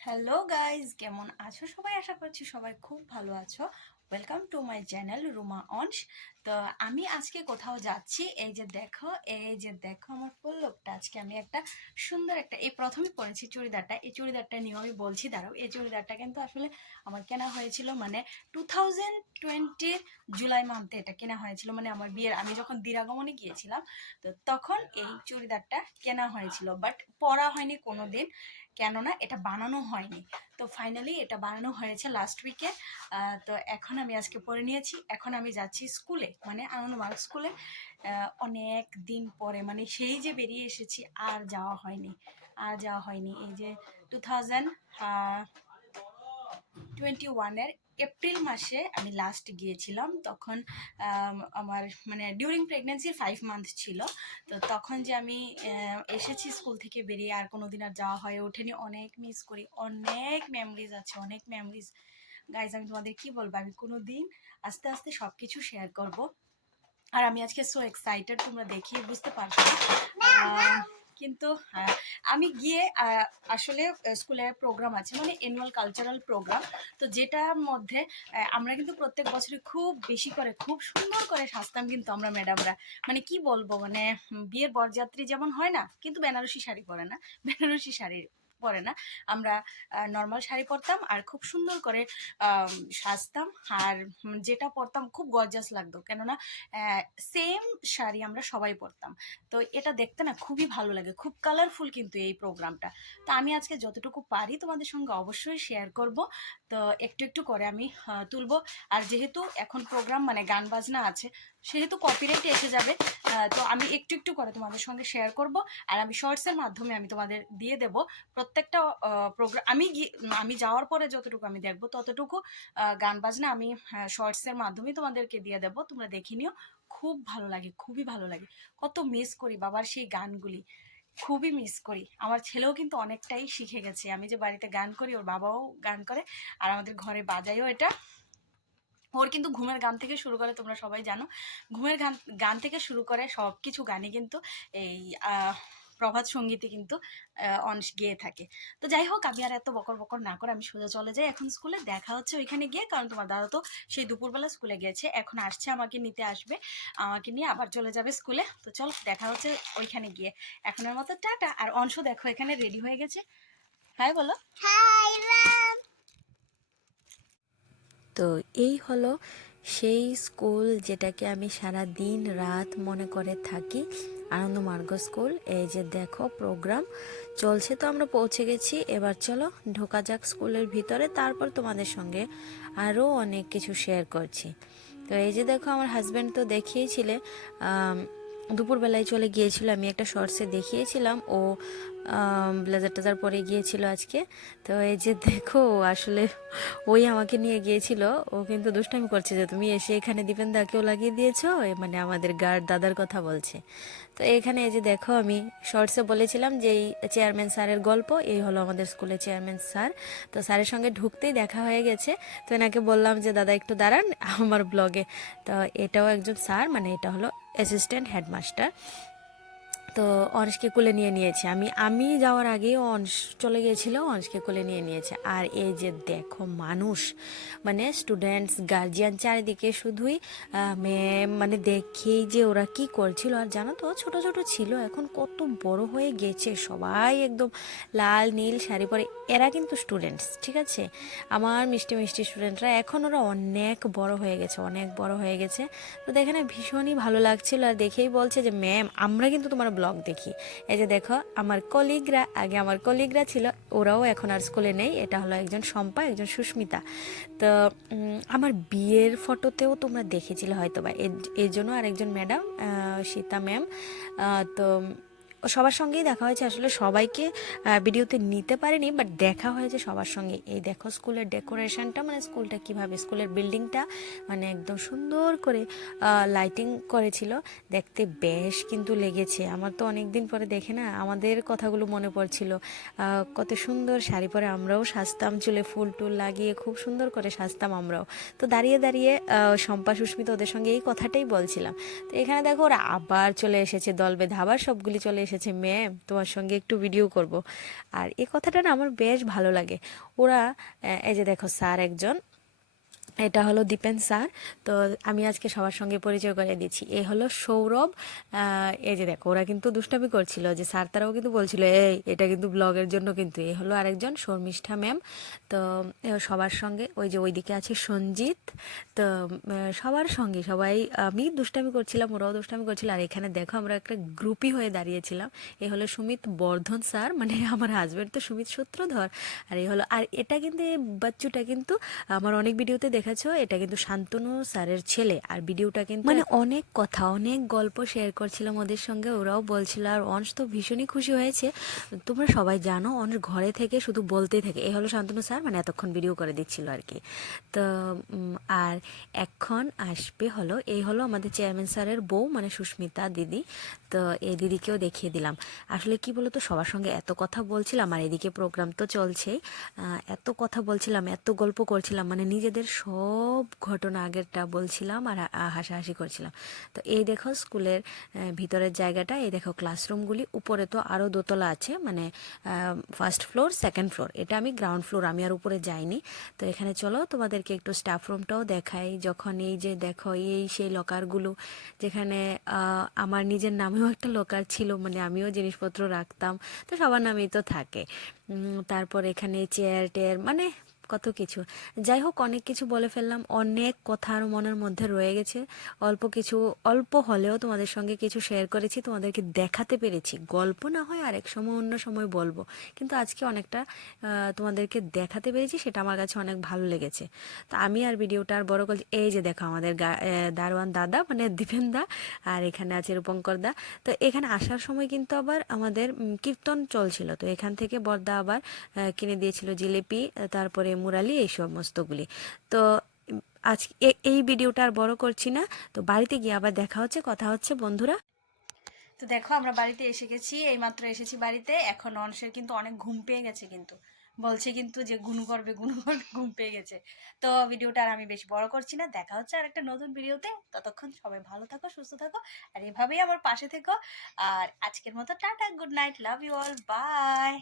Hello guys কেমন আছো সবাই? আশা করছি সবাই খুব ভালো আছো। Welcome to my channel Ruma অনস তো আমি আজকে কোথাও যাচ্ছি। এই যে দেখো, এই যে দেখো আমার ফুল লোকটা। আজকে আমি একটা সুন্দর একটা এই প্রথমে পরেছি চুড়িদারটা। এই চুড়িদারটা নিয়ে আমি বলছি, দাঁড়াও। এই চুড়িদারটা কিন্তু আসলে আমার কেনা হয়েছিল মানে টু থাউজেন্ড টোয়েন্টির জুলাই মান্থে এটা কেনা হয়েছিল। মানে আমার বিয়ের, আমি যখন দিরাগমনে গিয়েছিলাম, তো তখন এই চুড়িদারটা কেনা হয়েছিল। বাট পরা হয়নি কোনো দিন কেননা এটা বানানো হয়নি। তো ফাইনালি এটা বানানো হয়েছে লাস্ট উইকে তো এখন আমি আজকে পরে নিয়েছি। এখন আমি যাচ্ছি স্কুলে মানে আনন্দমার্গ স্কুলে অনেক দিন পরে মানে সেই যে বেরিয়ে এসেছি, আর যাওয়া হয়নি। আর যাওয়া হয়নি। এই যে টু থাউজেন্ড টোয়েন্টি ওয়ানের এপ্রিল মাসে আমি লাস্ট গিয়েছিলাম। তখন আমার মানে ডিউরিং প্রেগনেন্সির ফাইভ মান্থ ছিল। তো তখন যে আমি এসেছি স্কুল থেকে বেরিয়ে আর কোনো দিন আর যাওয়া হয়ে ওঠেনি। অনেক মিস করি অনেক মেমরিজ আছে অনেক মেমরিজ গাইজ আমি তোমাদের কি বলব? আমি কোনো দিন আস্তে আস্তে সব কিছু শেয়ার করব। আর আমি আজকে সো এক্সাইটেড তোমরা দেখিয়ে বুঝতে পারছ। কিন্তু আমি গিয়ে আসলে স্কুলের প্রোগ্রাম আছে মানে অ্যানুয়াল কালচারাল প্রোগ্রাম তো যেটার মধ্যে আমরা কিন্তু প্রত্যেক বছরে খুব বেশি করে, খুব সুন্দর করে সাজতাম কিন্তু আমরা ম্যাডামরা মানে কি বলব মানে বিয়ের বরযাত্রী যেমন হয় না, কিন্তু বেনারসি শাড়ি পরে না, বেনারসি শাড়ি পরে না, আমরা নর্মাল শাড়ি পরতাম আর খুব সুন্দর করে সাজতাম। আর যেটা পরতাম খুব গর্জাস লাগতো। কেননা সেম শাড়ি আমরা সবাই পরতাম। তো এটা দেখতে না খুবই ভালো লাগে। খুব কালারফুল কিন্তু এই প্রোগ্রামটা। তো আমি আজকে যতটুকু পারি তোমাদের সঙ্গে অবশ্যই শেয়ার করব। তো একটু একটু করে আমি তুলবো। আর যেহেতু এখন প্রোগ্রাম মানে গান বাজনা আছে সেহেতু কপিরাইট এসে যাবে। তো আমি একটু একটু করে তোমাদের সঙ্গে শেয়ার করব আর আমি শর্টসের মাধ্যমে আমি তোমাদের দিয়ে দেব। প্রত্যেকটা প্রোগ্রাম আমি আমি যাওয়ার পরে যতটুকু আমি দেখব ততটুকু গান বাজনা আমি শর্টসের মাধ্যমে তোমাদেরকে দিয়ে দেব। তোমরা দেখে নিও, খুব ভালো লাগে, খুবই ভালো লাগে। কত মিস করি বাবার সেই গানগুলি, খুবই মিস করি। আমার ছেলেও কিন্তু অনেকটাই শিখে গেছে। আমি যে বাড়িতে গান করি, ওর বাবাও গান করে, আর আমাদের ঘরে বাজাইও এটা। ওর কিন্তু ঘুমের গান থেকে শুরু করে, তোমরা সবাই জানো। ঘুমের গান গান থেকে শুরু করে সব কিছু গানই কিন্তু এই প্রভাত সঙ্গীতে কিন্তু অংশ গেয়ে থাকে। তো যাই হোক, আমি আর এত বকর বকর না করে আমি সোজা চলে যাই এখন স্কুলে। দেখা হচ্ছে ওইখানে গিয়ে, কারণ তোমার দাদা তো সেই দুপুরবেলা স্কুলে গেছে। এখন আসছে, আমাকে নিতে আসবে। আমাকে নিয়ে আবার চলে যাবে স্কুলে। তো চল, দেখা হচ্ছে ওইখানে গিয়ে। এখনের মতো টাটা। আর অংশ দেখো, এখানে রেডি হয়ে গেছে। হাই বলো তো এই হলো সেই স্কুল যেটাকে আমি সারা দিন রাত মনে করে থাকি, আনন্দমার্গ স্কুল। এই যে দেখো প্রোগ্রাম চলছে তো আমরা পৌঁছে গেছি। এবার চলো ঢোকা যাক স্কুলের ভিতরে, তারপর তোমাদের সঙ্গে আরও অনেক কিছু শেয়ার করছি। তো এই যে দেখো আমার হাজব্যান্ড তো দেখিয়েছিলে দুপুরবেলায় চলে গিয়েছিল, আমি একটা শর্টসে দেখিয়েছিলাম। ও ব্লেজার টেজার পরে গিয়েছিল আজকে। তো এই যে দেখো, আসলে ওই আমাকে নিয়ে গিয়েছিল। ও কিন্তু দুষ্টামি করছে যে, তুমি এসে এখানে দীপেন দাকেও লাগিয়ে দিয়েছ? মানে আমাদের গার্ড দাদার কথা বলছে। তো এখানে এই যে দেখো, আমি শর্টসে বলেছিলাম যে, এই চেয়ারম্যান স্যারের গল্প, এই হলো আমাদের স্কুলের চেয়ারম্যান স্যার। তো স্যারের সঙ্গে ঢুকতেই দেখা হয়ে গেছে। তো এনাকে বললাম যে, দাদা, একটু দাঁড়ান আমার ব্লগে তো এটাও একজন স্যার মানে এটা হলো অ্যাসিস্ট্যান্ট হেডমাস্টার তো অনসকে কোলে নিয়ে নিয়েছে। আমি আমি যাওয়ার আগে অনস চলে গিয়েছিল অনসকে কোলে নিয়ে নিয়েছে। আর এই যে দেখো মানুষ মানে স্টুডেন্টস গার্জিয়ান চারিদিকে শুধুই আহ, মেয়ে মানে দেখেই যে ওরা কি করছিল। আর জানো তো ছোট ছোট ছিল এখন কত বড় হয়ে গেছে। সবাই একদম লাল নীল শাড়ি পরে। এরা কিন্তু স্টুডেন্টস ঠিক আছে? আমার মিষ্টি মিষ্টি স্টুডেন্টরা এখন ওরা অনেক বড় হয়ে গেছে অনেক বড় হয়ে গেছে। তো দেখে না ভীষণই ভালো লাগছিল। আর দেখেই বলছে যে ম্যাম আমরা কিন্তু তোমার ব্লগ দেখি। এই যে দেখো, আমার কলিগরা, আগে আমার কলিগরা ছিল, ওরাও এখন আর স্কুলে নেই। এটা হলো একজন শম্পা, একজন সুস্মিতা। তো আমার বিয়ের ফটোতেও তোমরা দেখেছিলে হয়তো বা এর- জন্য আরেকজন ম্যাডাম সীতা ম্যাম তো সবার সঙ্গেই দেখা হয়েছে। আসলে সবাইকে ভিডিওতে নিতে পারিনি বাট দেখা হয়েছে সবার সঙ্গে। এই দেখো স্কুলের ডেকোরেশনটা মানে স্কুলটা কীভাবে, স্কুলের বিল্ডিংটা মানে একদম সুন্দর করে লাইটিং করেছিল। দেখতে বেশ কিন্তু লেগেছে। আমার তো অনেক দিন পরে দেখে না, আমাদের কথাগুলো মনে পড়ছিল। কত সুন্দর শাড়ি পরে আমরাও সাজতাম, চুলে ফুল টুল লাগিয়ে খুব সুন্দর করে সাজতাম আমরাও। তো দাঁড়িয়ে দাঁড়িয়ে শম্পা সুস্মিতা ওদের সঙ্গে এই কথাটাই বলছিলাম। তো এখানে দেখো ওরা আবার চলে এসেছে দল বেঁধে, আবার সবগুলি চলে এসেছে, ম্যাম, তোমার সঙ্গে একটু ভিডিও করব। আর এই কথাটা না আমার বেশ ভালো লাগে। ওরা এই যে দেখো, স্যার একজন এটা হলো দীপেন স্যার। তো আমি আজকে সবার সঙ্গে পরিচয় করে দিচ্ছি। এ হলো সৌরভ। এই যে দেখো, ওরা কিন্তু দুষ্টামি করছিল যে স্যার তারাও কিন্তু বলছিল, এই, এটা কিন্তু ব্লগের জন্য কিন্তু। এ হলো আরেকজন, শর্মিষ্ঠা ম্যাম। তো সবার সঙ্গে, ওই যে ওইদিকে আছে সঞ্জিত। তো সবার সঙ্গে সবাই, আমি দুষ্টামি করছিলাম, ওরাও দুষ্টামি করছিল। আর এখানে দেখো, আমরা একটা গ্রুপই হয়ে দাঁড়িয়েছিলাম। এ হলো সুমিত বর্ধন স্যার মানে আমার হাজব্যান্ড তো সুমিত সূত্রধর। আর এই হলো, আর এটা কিন্তু, এই বাচ্চুটা কিন্তু আমার অনেক ভিডিওতে দেখেছ? এটা কিন্তু শান্তনু স্যারের ছেলে। আর ভিডিওটা কিন্তু মানে অনেক কথা, অনেক গল্প শেয়ার করছিলাম ওদের সঙ্গে। ওরাও বলছিল, আর অংশ তো ভীষণই খুশি হয়েছে। তোমরা সবাই জানো অংশ ঘরে থেকে শুধু বলতেই থাকে। এই হলো শান্তনু স্যার মানে এতক্ষণ ভিডিও করে দিচ্ছিল আর কি। তো আর এখন আসবে হলো, এই হলো আমাদের চেয়ারম্যান স্যারের বউ মানে সুস্মিতা দিদি। তো এই দিদিকেও দেখিয়ে দিলাম। আসলে কি বলতো, সবার সঙ্গে এত কথা বলছিলাম, আর এদিকে প্রোগ্রাম তো চলছেই। এত কথা বলছিলাম, এত গল্প করছিলাম মানে নিজেদের সব ঘটনা আগেরটা বলছিলাম আর হাসাহাসি করছিলাম। তো এই দেখো স্কুলের ভিতরের জায়গাটা, এই দেখো ক্লাসরুমগুলি উপরে তো আরও দোতলা আছে মানে ফার্স্ট ফ্লোর সেকেন্ড ফ্লোর এটা আমি গ্রাউন্ড ফ্লোর আমি আর উপরে যাইনি। তো এখানে চলো, তোমাদেরকে একটু স্টাফ রুমটাও দেখাই, যখন এই যে দেখো, এই সেই লকারগুলো যেখানে আমার নিজের নামেও একটা লকার ছিল মানে আমিও জিনিসপত্র রাখতাম, তো সবার নামেই তো থাকে। তারপর এখানে চেয়ার টেয়ার মানে কত কিছু। যাই হোক, অনেক কিছু বলে ফেললাম। অনেক কথা আর মনের মধ্যে রয়ে গেছে। অল্প কিছু, অল্প হলেও তোমাদের সঙ্গে কিছু শেয়ার করেছি, তোমাদেরকে দেখাতে পেরেছি। গল্প না হয় আরেক সময়, অন্য সময় বলব। কিন্তু আজকে অনেকটা তোমাদেরকে দেখাতে পেরেছি, সেটা আমার কাছে অনেক ভালো লেগেছে। তো আমি আর ভিডিওটা আর বড় করছি এই যে দেখো আমাদের দারোয়ান দাদা মানে দীপেন দা, আর এখানে আছে রূপঙ্কর দা। তো এখানে আসার সময় কিন্তু আবার আমাদের কীর্তন চলছিল। তো এখান থেকে বর্দা আবার কিনে দিয়েছিল জিলিপি, তারপরে মুরালি এই সমস্তগুলি। তো আজ এই ভিডিওটা আর বড় করছি না। তো বাড়িতে গিয়ে আবার দেখা হচ্ছে, কথা হচ্ছে, বন্ধুরা। তো দেখো, আমরা বাড়িতে এসে গেছি, এইমাত্র এসেছি বাড়িতে। এখন অনসের কিন্তু অনেক ঘুম পেয়ে গেছে কিন্তু। বলছে কিন্তু যে গুনু করবে গুনু করবে, ঘুম পেয়ে গেছে। তো ভিডিওটা আর আমি বেশি বড় করছি না। দেখা হচ্ছে আর একটা নতুন ভিডিওতে। ততক্ষণ সবাই ভালো থাকো, সুস্থ থাকো, আর এভাবেই আমার পাশে থেকো। আর আজকের মতো tata, good night, love you all, bye.